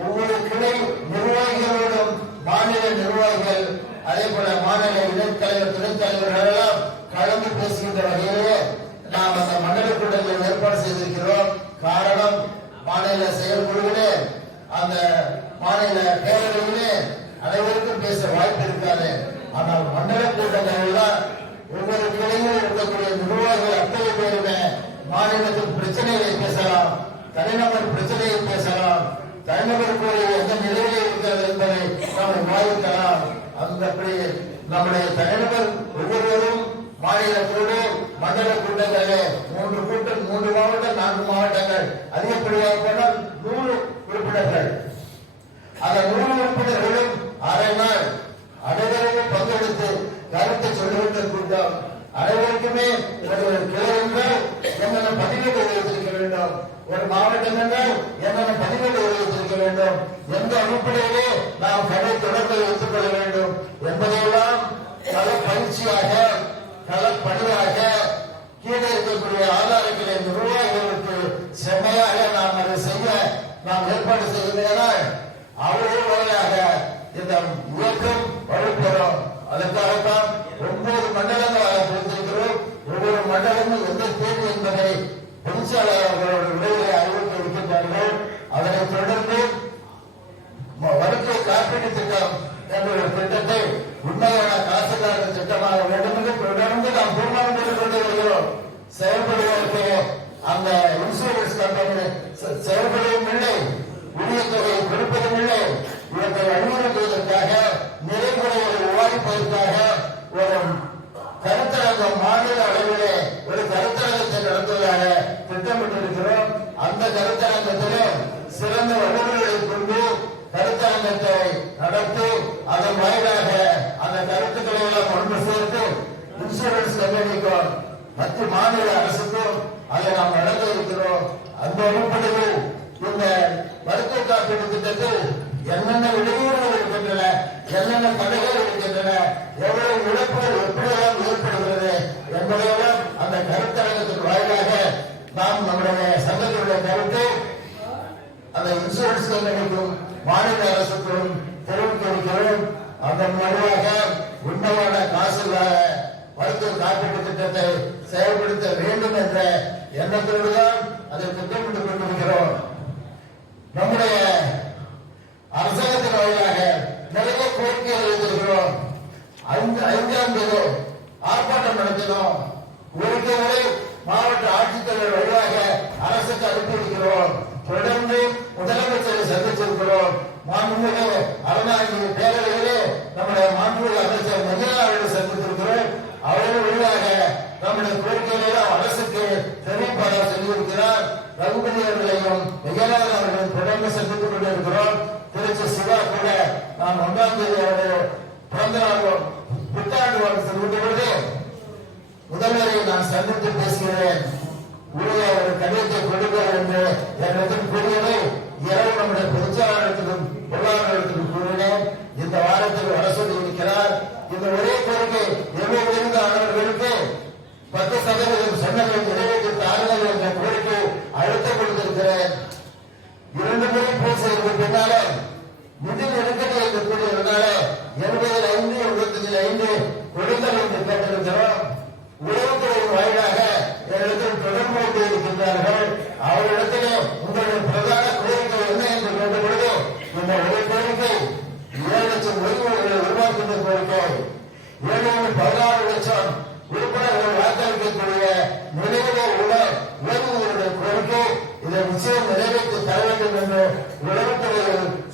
ஒவ்வொரு கிளை நிர்வாகிகளோடும் மாநில நிர்வாகிகள் அதே போல மாநில இணைத் தலைவர் துணைத் தலைவர்கள் எல்லாம் கலந்து பேசுகின்ற வகையிலே நாம் அந்த மண்டல கூட்டத்தில் ஏற்பாடு செய்திருக்கிறோம். காரணம் மாநில செயற்குழுவிலே அந்த மாநில பேரவையிலே அனைவருக்கும் பேச வாய்ப்பு இருக்காது. ஆனால் மண்டல கூட்டங்கள் ஒவ்வொரு கிளையில் இருக்கக்கூடிய நிர்வாகிகள் அத்தனை பேருமே மாநிலத்தின் பிரச்சனைகளை பேசலாம், தனிநபர் பிரச்சனையை பேசலாம், தனிநபருக்குரிய எந்த நிலையிலே இருக்கிறது என்பதை நாம் விவாதிக்கலாம். அந்தப்படி நம்முடைய தனிநபர் ஒவ்வொருவரும் மாநிலத்தோடு மண்டல கூட்டங்களே 3 கூட்டம் 3 மாவட்டம் 4 மாவட்டங்கள் அதிகப்படியாக போனால் 100 உறுப்பினர்கள். அந்த 100 உறுப்பினர்களும் அரை நாள் அனைவரும் பங்கெடுத்து கருத்தை சொல்லுகின்ற கூட்டம். அனைவருக்குமே ஒரு கிளை என்றால் என்னென்ன பதிவேடு வைத்திருக்க வேண்டும், ஒரு மாவட்டம் என்றால் என்னென்ன பதிவேடு வைத்திருக்க வேண்டும், எந்த அடிப்படையிலே நாம் கடை தொடர்பை வைத்துக் கொள்ள வேண்டும் என்பதையெல்லாம் கள பயிற்சியாக களப்பணியாக கீழே இருக்கக்கூடிய ஆதாரங்களை பொதுச்செயலாளர் அவர்களோட உரையை அறிவிக்க இருக்கின்றார்கள். அதனைத் தொடர்ந்து மருத்துவ காப்பீட்டு திட்டம் என்ற ஒரு திட்டத்தை உண்மையான காசுக்கார திட்டமாக வேண்டும் என்று தொடர்ந்து நாம் தீர்மானம் கொண்டு வருகிறோம். செயல்படுவதற்கு அந்த இன்சூரன்ஸ் கம்பெனி செயல்படுவதும் இல்லை, உரிய தொகையை கொடுப்பதும் இல்லை. இவற்றை வலியுறுத்துவதற்காக நிறைமுறைகளை விவாதிப்பதற்காக ஒரு கருத்தரங்கம் மாநில அளவிலே ஒரு கருத்தரங்கத்தை நடத்துவதாக திட்டமிட்டிருக்கிறோம். அந்த கருத்தரங்கத்திலும் சிறந்த வல்லுநர்களை கொண்டு கருத்தரங்கத்தை நடத்தி அதன் வாயிலாக அந்த கருத்துக்களை எல்லாம் ஒன்று சேர்த்து இன்சூரன்ஸ் கம்பெனிக்கும் மத்திய மாநில அரசுக்கும் அதை நாம் நடத்த இருக்கிறோம். அந்த அடிப்படையில் இந்த மருத்துவ காப்பீடு திட்டத்தில் என்னென்ன இடையூறுகள் இருக்கின்றன, என்னென்ன தடைகள் இருக்கின்றன, எவ்வளவு இழப்புகள் எப்படியெல்லாம் ஏற்படுகிறது என்பதையெல்லாம் அந்த கருத்தரங்கத்தின் வாயிலாக நாம் நம்முடைய சங்கத்தினுடைய கருத்தை அந்த இன்சூரன்ஸ் கம்பெனிக்கும் மாநில அரசுக்கும் தெரிவிக்க இருக்கிறோம். அதன் வழியாக உண்மையான காசுகளாக மருத்துவ காப்பீட்டு திட்டத்தை செயல்படுத்த வேண்டும் என்ற எண்ணத்தோடு தான் அதை திட்டமிட்டுக் கொண்டிருக்கிறோம். நம்முடைய அரசாங்கத்தின் வாயிலாக நிறைய கோரிக்கைகள் வைத்திருக்கிறோம். 5ஆம் தேதி ஆர்ப்பாட்டம் நடத்தினோம். கோரிக்கைகளை மாவட்ட ஆட்சித்தலைவர் வழியாக அரசுக்கு அனுப்பியிருக்கிறோம். தொடர்ந்து முதலமைச்சரை சந்திச்சிருக்கிறோம். மாண்புமிகு அருணாநிதி பேரவையிலே நம்முடைய மாண்புமிகு அமைச்சர் மகிழா அவர்களை சந்தித்திருக்கிறோம். அவர்கள் வழியாக நம்முடைய கோரிக்கைகளை அரசுக்கு தெரிவிப்பதாக சொல்லியிருக்கிறார். ரகுபதி அவர்களையும் விஜயநாதன் அவர்களையும் தொடர்ந்து சந்தித்துக் கொண்டிருக்கிறோம். திருச்சி சிவா கூட நான் 1ஆம் தேதி அவருடைய பிறந்த நாள் புத்தாண்டு வாழ்த்து செல்கின்ற பொழுது முதல்வரை நான் சந்தித்து பேசுகிறேன். உரிய ஒரு கடிதத்தை கொடுங்கள் என்று என்னிடத்தில் கூறியதை இரவு நம்முடைய பொதுச்செயலாளர்களுக்கும் பொருளாளர்களுக்கும் கூறினேன். இந்த வாரத்தில் வர சொல்லி இருக்கிறார். இந்த ஒரே கோரிக்கை எவ்வளவு ஆனவர்களுக்கு 10% சொன்னதை நிறைவேற்றி தாருங்கள் என்ற கோரிக்கை அழுத்தம் கொடுத்திருக்கிறேன். 2 முறை பேசுவதற்கு பின்னால நிதி நெருக்கடி இருக்கக்கூடியதுனால 85 85 கொடுங்கள் என்று கேட்டிருக்கிறோம். உளவுத்துறை வாயிலாக என்னிடத்தில் தொடர்பு கொண்டு இருக்கின்றார்கள். அவரிடத்திலே உங்களுடைய பிரதான கோரிக்கை என்ன என்று கேட்ட பொழுது இந்த ஒரு கோரிக்கை 7 லட்சம் ஓய்வூதியர்களை உருவாக்குகின்ற கோரிக்கை, 716 லட்சம் உறுப்பினர்கள் வாக்களிக்கக்கூடிய நிலையிலே உள்ள ஓய்வூதியர்களுடைய கோரிக்கை. இதை நிச்சயம் நிறைவேற்றி தர வேண்டும் என்று உளவுத்துறை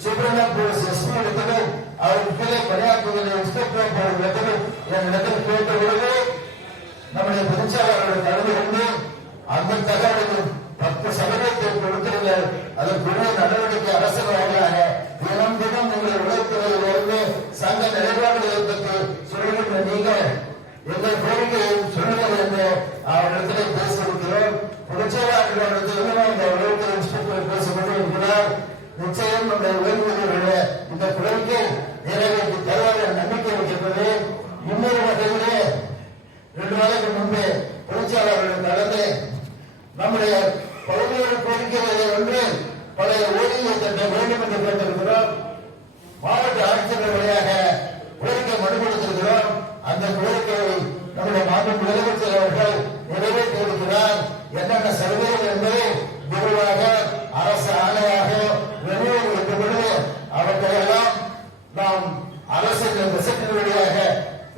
சுப்ரீம் போலீஸ் எஸ்பி இடத்திலும் அவருக்கு கீழே பணியாற்றுகிற இன்ஸ்பெக்டர் இடத்திலும் என்னிடத்தில் கேட்ட பொழுது நம்முடைய பொதுச்செயலாளர்கள் கலந்து கொண்டு அந்த தகவலுக்கு 10% கொடுத்திருந்தார். அதற்குரிய நடவடிக்கை அரசு வாயிலாக தினம் தினம் நீங்கள் உளவுத்துறையிலிருந்து சங்க நிலைப்பாடுகளை பற்றி சொல்லுகின்ற நீங்கள் எங்கள் கோரிக்கையை சொல்லுங்கள் என்று அவரிடத்திலே பேசியிருக்கிறோம். பொதுச்செயலாளர்களிடத்திலும் இந்த உளவுத்துறை இன்ஸ்பெக்டர் பேசிக் கொண்டு இருக்கிறார். நிச்சயம் நம்முடைய ஓய்வூதியர்களுடைய இந்த கோரிக்கை நிறைவேற்றி தருவார்கள் நம்பிக்கை இருக்கின்றது. இன்னொரு வகையிலே 2 நாளைக்கு முன்பே பொதுச்செயலாளர்கள் கலந்து நம்முடைய பல்வேறு கோரிக்கைகளை ஒன்று பழைய ஓய்வூதிய திட்டம் வேண்டும் என்று கேட்டிருக்கிறோம். மாவட்ட ஆட்சியர் வழியாக கோரிக்கை மனு கொடுத்திருக்கிறோம். அந்த கோரிக்கையை நம்முடைய மாநில முதலமைச்சர் அவர்கள் நிறைவேற்றி இருக்கிறார். என்னென்ன சலுகைகள் என்பதை விரிவாக அரசு ஆணையாக வெளியிட்டு பொழுது அவற்றையெல்லாம் நாம் அரசின் விசையின் வழியாக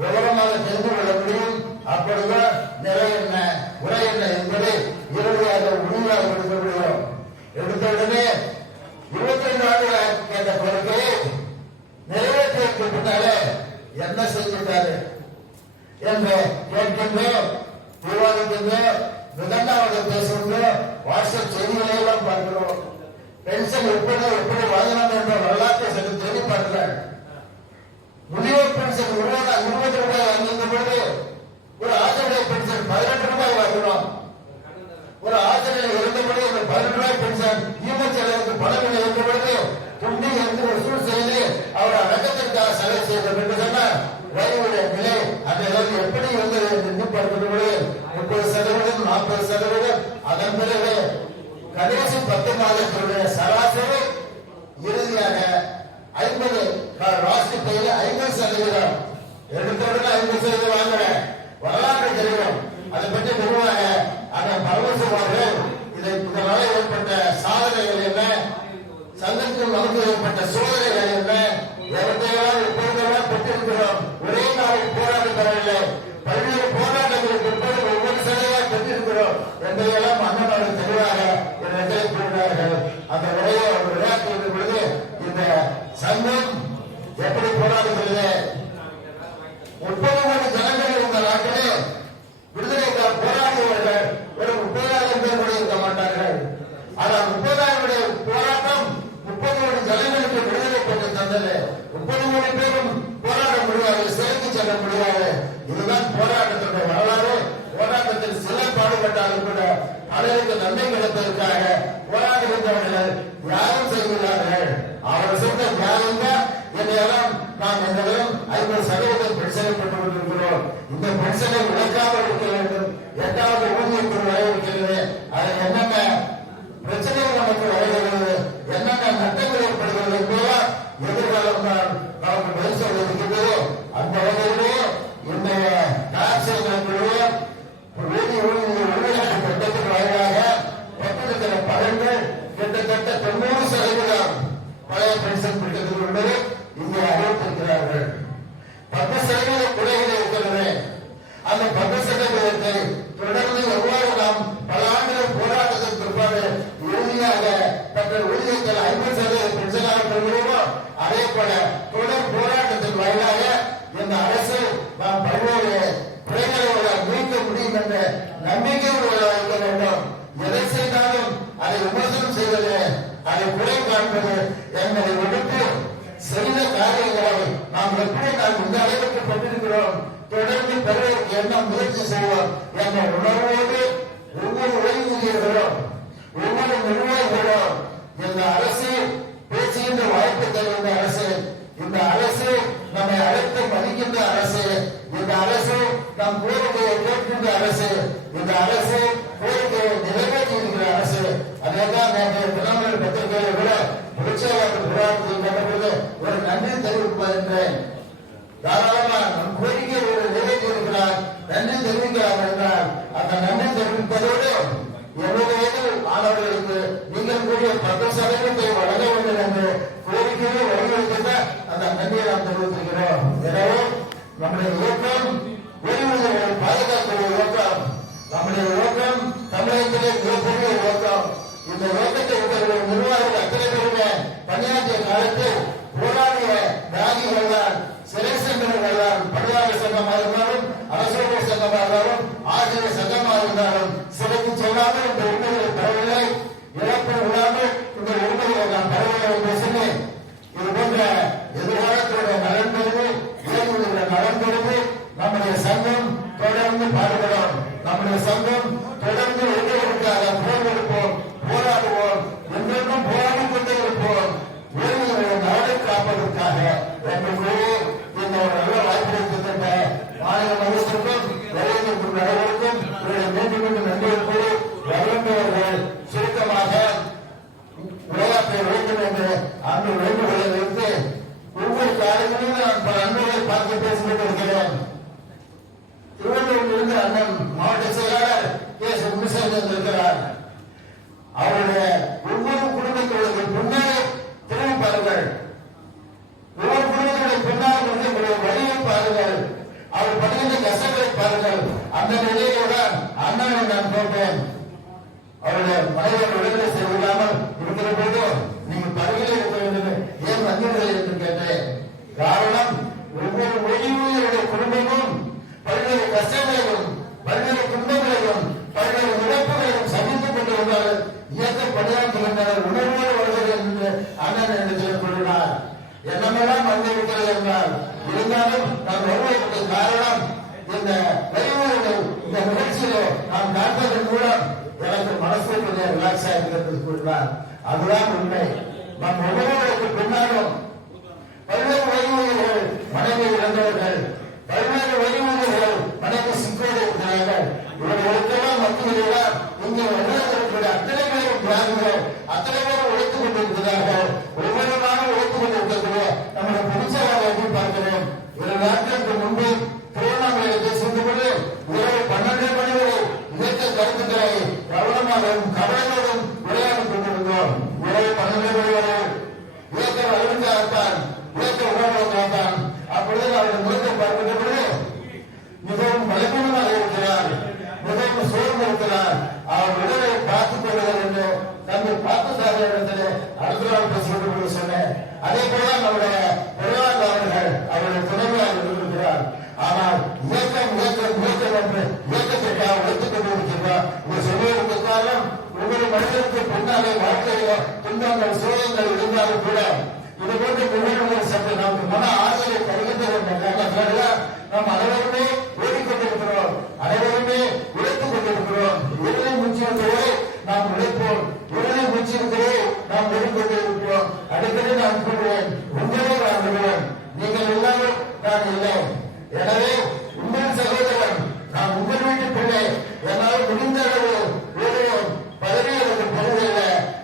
விவரமாக தெரிந்து கொள்ள முடியும். அப்படிதான் நிலை என்ன உரை என்ன என்பதை இறுதியாக உறுதியாக எடுக்க முடியும். எடுத்தவுடனே 22 ஆண்டுகள் கேட்ட கோரிக்கையை நிறைவேற்றியதற்கு பின்னாலே என்ன செஞ்சிட்டாரு என்று கேட்கின்றோம், விவாதிக்கின்றோம், முதலாவது பேசுகின்றோம். வாட்ஸ்அப் செய்திகளை எல்லாம் பார்க்கிறோம். பென்ஷன் எப்படி வாங்கணும் என்ற வரலாற்றை சற்று தேடி பார்க்கிறார். முதியோர் பென்ஷன் 20 ரூபாய் வாங்கின்ற பொழுது ஒரு ஆசிரியர் பென்ஷன் 18 ரூபாய் வாங்கினோம். ஒரு ஆசிரியர் இருந்தபடி ஒரு 18 ரூபாய் பென்ஷன் ஈமச்செலவுக்கு பணம் இல்லை என்ற பொழுது துண்டி என்று வசூல் செய்து அவர் அடக்கத்திற்காக செலவு செய்தோம் என்று சொன்னார். வயதுடைய நிலை அந்த அளவுக்கு எப்படி இருந்தது என்று பார்க்கின்ற பொழுது 30%, 40%. அதன் பிறகு கடைசி 10 மாதத்தினுடைய சராசரி இறுதியாக 50 ராஷ்டிரிய பயில 50% எடுத்தவுடனே 50% வாங்குற வரலாற்று தெரியும். அதை பற்றி விரிவாக அந்த பரவசமாக ஆனால் 30,000 போராட்டம் 30 கோடி ஜனங்களுக்கு விடுதலை பெற்று தந்தது. 30 கோடி பேரும் போராட முடியாது, சிறைக்கு செல்ல முடியாது. இதுதான் போராட்டத்தினுடைய வரலாறு. போராட்டத்தில் சில பாடுபட்டாலும் கூட பலருக்கு நன்மை கிடைப்பதற்காக போராடுகின்றவர்கள் தியாகம் செய்கிறார்கள். அவர் சொன்ன தியாகம் தான் என்னையெல்லாம் நாம் எங்களும் 50% பென்ஷனை பெற்றுக் கொண்டிருக்கிறோம். இந்த பென்ஷனை இழக்காமல் இருக்க வேண்டும். 8வது ஊதியத்தில் வரவிருக்கிறது. அதில் என்னென்ன பிரச்சனைகள் நமக்கு வருகிறது, என்னென்ன நட்டங்கள் ஏற்படுகிறது என்பதால் எதிர்காலம் தான் நமக்கு பதில் சொல்ல இருக்கின்றதோ அந்த வகையிலே இன்றைய டாக்ஸிகளுடைய ஊழியர்கள் திட்டத்தின் வாயிலாக பெற்றிருக்கிற பலன்கள் கிட்டத்தட்ட 90% பழைய பென்ஷன் திட்டத்தில் உள்ளது இங்கே அறிவித்திருக்கிறார்கள். 10% குறைகள் இருக்கிறது. அந்த 10%த்தை தொடர்ந்து எவ்வாறு நாம் பல ஆண்டுகள் போராட்டத்திற்கு பிற்பாடு இறுதியாக தங்கள் ஊதியத்தில் 50% பென்ஷனாக பெறுகிறோமோ அதே போல தொடர் போராட்டத்தின் வாயிலாக இந்த அரசு நாம் பல்வேறு குறைகளை மீட்க முடியும் என்ற நம்பிக்கையோடு இருக்க வேண்டும். எதை செய்தாலும் அதை விமர்சனம் செய்வது, அதை குறை காண்பது என்பதை விடுத்து செய்த காரியங்களை நாம் எப்படி நாம் இந்த அளவுக்கு பெற்றிருக்கிறோம், தொடர்ந்து பெறுவதற்கு என்ன முயற்சி செய்வோம் என்ற உணர்வோடு ஒவ்வொரு ஓய்வூதியர்களும் ஒவ்வொரு நிர்வாகிகளும் இந்த அரசு பேசுகின்ற வாய்ப்பு தருகின்ற அரசு, இந்த அரசு நம்மை அழைத்து மதிக்கின்ற அரசு, இந்த அரசு நம் கோரிக்கையை கேட்கின்ற அரசு, இந்த அரசு கோரிக்கையை நிறைவேற்றி இருக்கிற அரசு. அதேதான் நேற்றைய தினமலர் பத்திரிகையை விட புரட்சியாளர் போராட்டத்தில் நடப்பது ஒரு நன்றி தெரிவிப்பது என்றேன். தாராளமா நம் கோரிக்கையை நிறைவேற்றி இருக்கிறார், நன்றி தெரிவிக்கலாம் என்றால் அந்த நன்றி தெரிவிப்பதோடு எவ்வளவு ஆனவர்களுக்கு நீங்கள் கூடிய 10% வழங்க வேண்டும் என்று கோரிக்கையை வழங்கியிருக்கின்ற அந்த நன்றியை நாம் தெரிவித்திருக்கிறோம். எனவே நம்முடைய இயக்கம் ஓய்வூதியர்களை பாதுகாக்கிற இயக்கம், நம்முடைய இயக்கம் தமிழகத்திலே மிகப்பெரிய இயக்கம். இந்த இயக்கத்தை இருக்கிற நிர்வாகிகள் அத்தனை பேருமே பணியாற்றிய காலத்தில் போராடிய தியாகிகள் தான், சிறை சென்றவர்கள் தான். பணியாளர் சங்கமாக இருந்தாலும், அரசு சங்கமாக இருந்தாலும், ஆசிரியர் சங்கமாக இருந்தாலும் சிறைக்கு செல்லாமல் இந்த உரிமைகளை பெறவில்லை, இழப்பு விடாமல் இந்த உரிமைகளை நாம் பெறவில்லை என்று சொல்லி இது போன்ற எதிர்காலத்தினுடைய நலன் பெறுது, ஓய்வூதியர்களுடைய நலன் பெறுது நம்முடைய சங்கம் தொடர்ந்து பாடுபடும். நம்முடைய சங்கம் தொடர்ந்து உரிமைகளுக்காக போர் எடுப்போம், போராடுவோம், என்றென்றும் போராடிக் கொண்டே இருப்போம். ஓய்வூதியர்களுடைய நலனை காப்பதற்காக என்று கூறி இந்த ஒரு நல்ல வாய்ப்பை தந்த மாநில அமைச்சருக்கும் வருவதற்கும் நடைபெறுக்கும் மீண்டும் மீண்டும் நன்றி கூறி வருகின்றவர்கள் சுருக்கமாக உரையாற்ற வேண்டும் என்று அந்த வேண்டுகோளை வைத்து ஒவ்வொரு காலங்களிலும் நான் பல அன்பர்களை பார்த்து பேசிக் கொண்டிருக்கிறேன். திருவள்ளூரிலிருந்து அண்ணன் மாவட்ட செயலாளர் கே. சுப்பிரமணியன் இருக்கிறார். அவருடைய ஒவ்வொரு குடும்பத்திற்கு பின்னாலே திரும்பி பாருங்கள், ஒவ்வொரு குடும்பத்தினுடைய பின்னால் வந்து உங்களுடைய வழியை பாருங்கள், அவர் படுகின்ற கஷ்டங்களை பாருங்கள். அந்த நிலையில்தான் அண்ணனை நான் கேட்டேன். அவருடைய மனைவர் விடுதலை செய்யவில்லாமல் இருக்கிற போது நீங்கள் பருகிலே இருக்க வேண்டும், ஏன் வந்தீர்கள் என்று கேட்டேன். காரணம், ஒவ்வொரு ஓய்வூதியருடைய குடும்பமும் பல்வேறு கஷ்டங்களையும் பல்வேறு துன்பங்களையும் பல்வேறு இழப்புகளையும் சந்தித்துக் கொண்டிருந்தால் இயக்க பணியாற்றுகின்றனர், உணர்வோடு வருகிறது என்று அண்ணன் இடத்தில் கூறினார். என்னமெல்லாம் வந்திருக்கிறது என்றால் இருந்தாலும் நாம் வருவதற்கு காரணம் இந்த வழிமுறைகள் இந்த நிகழ்ச்சியிலே நாம் காண்பதன் மூலம் எனக்கு மனசு கொஞ்சம் ரிலாக்ஸ் ஆகிருக்கிறது கூறினார். அதுதான் உண்மை. நம் ஒவ்வொருவருக்கு பின்னாலும் பல்வேறு வழிமுறைகள் மனைவி இழந்தவர்கள், பல்வேறு வழிமுறைகள் மனைவி சிக்கோடு இருக்கிறார்கள். இவர்களுக்கெல்லாம் மத்தியில்தான் இங்கே வருவதற்கு அத்தனை பேரும் தியாகிகள், அத்தனை பேரும் உழைத்துக் கொண்டிருக்கிறார்கள். ஒவ்வொரு நாளும் உழைத்துக் கொண்டிருக்கக்கூடிய நம்முடைய பொதுச்செயலாளர் எப்படி பார்க்கிறேன். 2 நாட்களுக்கு முன்பு திருவண்ணாமலையில் சென்றுபோது இரவு 12 மணி வரை இயக்க கருத்துக்களை கவனமாகவும் கவலையோடும் உரையாடிக் கொண்டிருந்தோம். இரவு 12 மணி வரை இயக்க அழுக்காகத்தான், இயக்க உணர்வுக்காகத்தான். அப்பொழுது அவர்கள் முழுக்க பார்க்கின்ற பொழுது மிகவும் பலவீனமாக இருக்கிறார், மிகவும் சோர்ந்து இருக்கிறார். அவர் உடலை பார்த்துக் கொள்கிறார் என்று தந்தை பார்த்தசாரி இடத்திலே அடுத்த நாள் பேசிக்கொண்டு சொன்னேன். அதே போல நம்முடைய பொருளாதாரர்கள் அவருடைய துணைவியாக இருக்கிறார். ஆனால் இயக்கம் இயக்கம் இயக்கம் என்று இயக்கத்திற்காக உழைத்துக் கொண்டிருக்கிறார். ஒரு சொல்வதற்கு காரணம் ஒவ்வொரு மனிதனுக்கு பின்னால் எத்தனை வாழ்க்கையில துன்பங்கள் சோகங்கள் இருந்தாலும் கூட இது போன்ற நிகழ்வுகள் சற்று நமக்கு மன ஆறுதலை தருகின்றது என்ற காரணத்தினால நாம் அனைவருமே ஓடிக்கொண்டிருக்கிறோம், அனைவருமே உழைத்துக் கொண்டிருக்கிறோம். இறுதி மூச்சிருக்கிறே நாம் உழைப்போம், இறுதி மூச்சிருக்கிறே நாம் ஓடிக்கொண்டிருக்கிறோம். அடிக்கடி நான் கூறுவேன், உங்களே நான் விடுவேன், நீங்கள் எல்லாரும் நான் இல்லை. எனவே உங்கள் சகோதரன், நான் உங்கள் வீட்டு பிள்ளை, என்னால் முடிந்த அளவு ஒரு பதவி எனக்கு பெறுவதில்ல.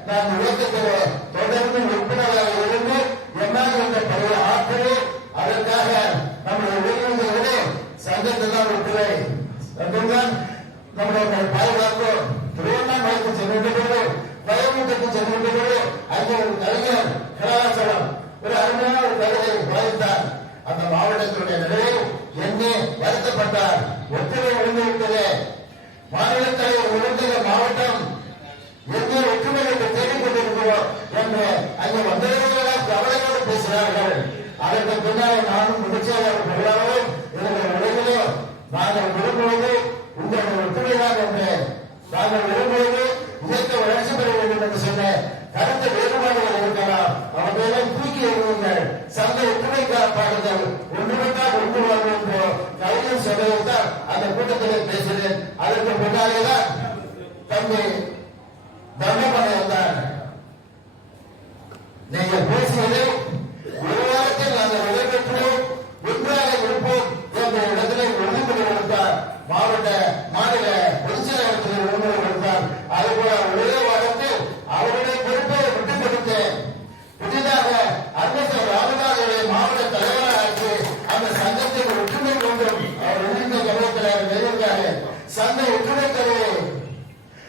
நான் உலகத்தில் தொடர்ந்து உறுப்பினராக இருந்து என்னால் என்ற பழைய ஆற்றலே அதற்காக நம்முடைய உறுப்பினர்களே சங்கத்தை தான் விட்டுரை அதுதான் நம்முடைய பாதுகாக்கும். திருவண்ணாமலைக்கு சென்றுவிட்டது, பயமுட்டத்தை சென்றுவிட்டது. அங்கே ஒரு கலைஞர் கலாச்சாரம் ஒரு அருமையான ஒரு கதையை பாதித்தார். அந்த மாவட்டத்தினுடைய நிலையில் என்னே வருத்தப்பட்டார். ஒற்றுமை விழுந்துவிட்டது, மாநில தலைவர் விழுந்த மாவட்டம் எங்கே ஒற்றுமையை தேடிக் கொண்டிருக்கிறோம் என்று அங்கே வந்தவர்களால் கவலையோடு பேசினார்கள். அதற்கு பின்னால் நானும் முடிச்சாளர் பெருளாவும் என்னுடைய உலகிலே நாங்கள் விரும்புவது உங்களுடைய ஒற்றுமைதான் என்று நாங்கள் விரும்புவது இயக்க வளர்ச்சி பெற வேண்டும் என்று சொன்ன கருத்து வேறுபாடுகள் இருக்கலாம். அவர்களெல்லாம் தூக்கி எறிவுங்கள், சங்க ஒற்றுமைக்காக பாடுங்கள், ஒன்றுமைக்காக ஒன்று வாழ்வு என்று கலைஞர் சொன்னதைத்தான் அந்த கூட்டத்திலே பேசினேன். அதற்கு பின்னாலேதான் தம்பி தண்டமனை வந்தார். நீங்கள் பேசியதை ஒரு வாரத்தில் நாங்கள் விடைபெற்றோம், ஒன்றாக இருப்போம் என்ற இடத்திலே உறுதிமொழி கொடுத்தார். மாவட்ட மாநில பொதுச்செயலாளர் உறுதிமொழி கொடுத்தார். அதுபோல ஒரே வாரத்தில் அவருடைய பொறுப்பை விட்டுக் கொடுத்தேன். புதிதாக அமைச்சர் ராமதாசரை மாவட்ட தலைவராக ஆக்கி அந்த சங்கத்தின் ஒற்றுமை வேண்டும் அவர் இணைந்த கவனத்தில் நிறுவனாக சங்க ஒற்றுமை கருவை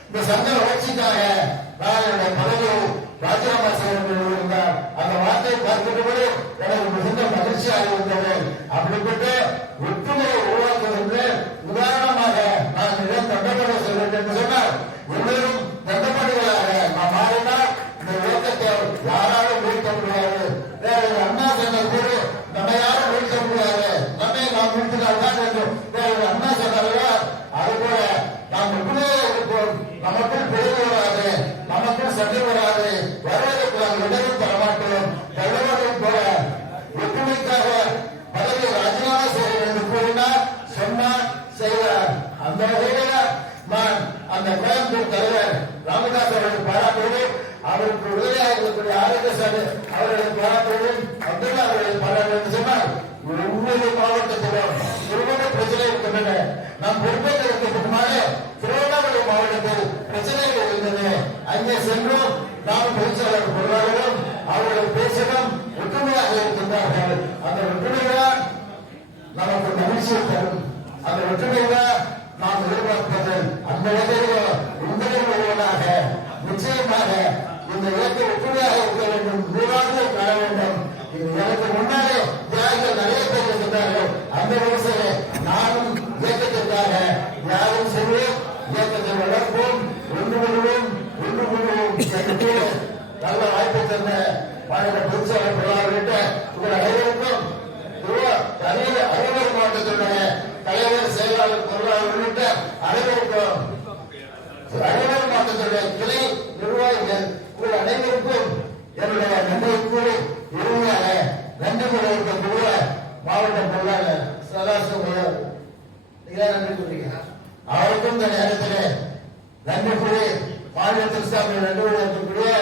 இந்த சங்க வளர்ச்சிக்காக நான் என்னுடைய பதவியை ராஜினாமா செய்ய வேண்டும் இருந்தார். அந்த வார்த்தையை பார்க்கின்றபோது எனக்கு மிகுந்த மகிழ்ச்சியாக இருந்தது. அப்படிப்பட்ட ஒற்றுமையை உருவாக்குகின்ற உதாரணமாக நான் இடம் தண்டப்பட சொல்கிறேன் என்று சொன்னால், எல்லோரும் தண்டப்படுகளாக நாம் மாறினால் இந்த இயக்கத்தை யாராலும் வீழ்த்த முடியாது. வேற அண்ணா சொன்னது போது நம்ம யாரும் வீழ்த்த முடியாது, நம்மை நாம் வீழ்த்தினால்தான் வேண்டும். வேற அண்ணா சொன்னார்களா அதுபோல நாம் ஒற்றுமையாக இருப்போம். நமக்குள் பிரிவு வராது, நமக்குள் சண்டை வராது, வருவதற்கு நாம் இடமும் தரமாட்டோம். தலைவர்கள் போல ஒற்றுமைக்காக பதவியை ராஜினாமா செய்ய வேண்டும் கூறினார், சொன்னார், செய்வார். அந்த வகையில நான் அந்த கோயம்புத்தூர் தலைவர் ராமதாஸ் அவர்களுக்கு பாராட்டுகிறேன். அவருக்கு உதவியாக இருக்கக்கூடிய ஆரோக்கியசாமி அவர்களுக்கு பாராட்டுகிறேன். அப்துல்லா அவர்களுக்கு பாராட்டு சொன்னால் ஒவ்வொரு மாவட்டத்திலும் ஒவ்வொரு பிரச்சனை இருக்கின்றன. நாம் பொறுப்பேற்றதற்கு முன்னாலே திருவண்ணாமலை மாவட்டத்தில் பிரச்சனைகள் இருந்தது. அங்கே சென்றோம், நாம் பொதுச்செயலாளர் பொருளாளரும் அவர்கள் பேசினோம், ஒற்றுமையாக இருக்கின்றார்கள். அந்த ஒற்றுமைதான் நமக்கு மகிழ்ச்சியை தரும். அந்த ஒற்றுமைதான் நாம் எதிர்பார்ப்பது. அந்த வகையில் உங்களில் ஒருவனாக நிச்சயமாக இந்த இயக்க ஒற்றுமையாக இருக்க வேண்டும், நூறாண்டுகள் பெற வேண்டும். எனக்கு முன்னாலே தியாகிகள் நிறைய பேர் இருக்கின்றார்கள். அந்த வரிசையில் நானும் இயக்கத்திற்காக தியாகம் செய்வோம், இயக்கத்தை வளர்ப்போம், ஒன்று கொள்வோம், ஒன்று கொள்வோம் என்று நல்ல வாய்ப்பை தந்த மாநில பொதுச்செயலாளர் பொருளாளர்கிட்ட உங்கள் அனைவருக்கும் அரியலூர் மாவட்டத்தினுடைய தலைவர் செயலாளர் பொருளாளர் உள்ளிட்ட அனைவருக்கும் அரியலூர் மாவட்டத்தினுடைய கிளை நிர்வாகிகள் உங்கள் அனைவருக்கும் என்னுடைய நன்றியை கூறி இறுதியாக நன்றி கூற இருக்கக்கூடிய மாவட்ட பொருளாளர் சதாசிவம் நன்றி கூறுங்க. அவருக்கும் இந்த நேரத்தில் நன்றி கூறி மாநில திருச்சாமி நன்றி கூற இருக்கக்கூடிய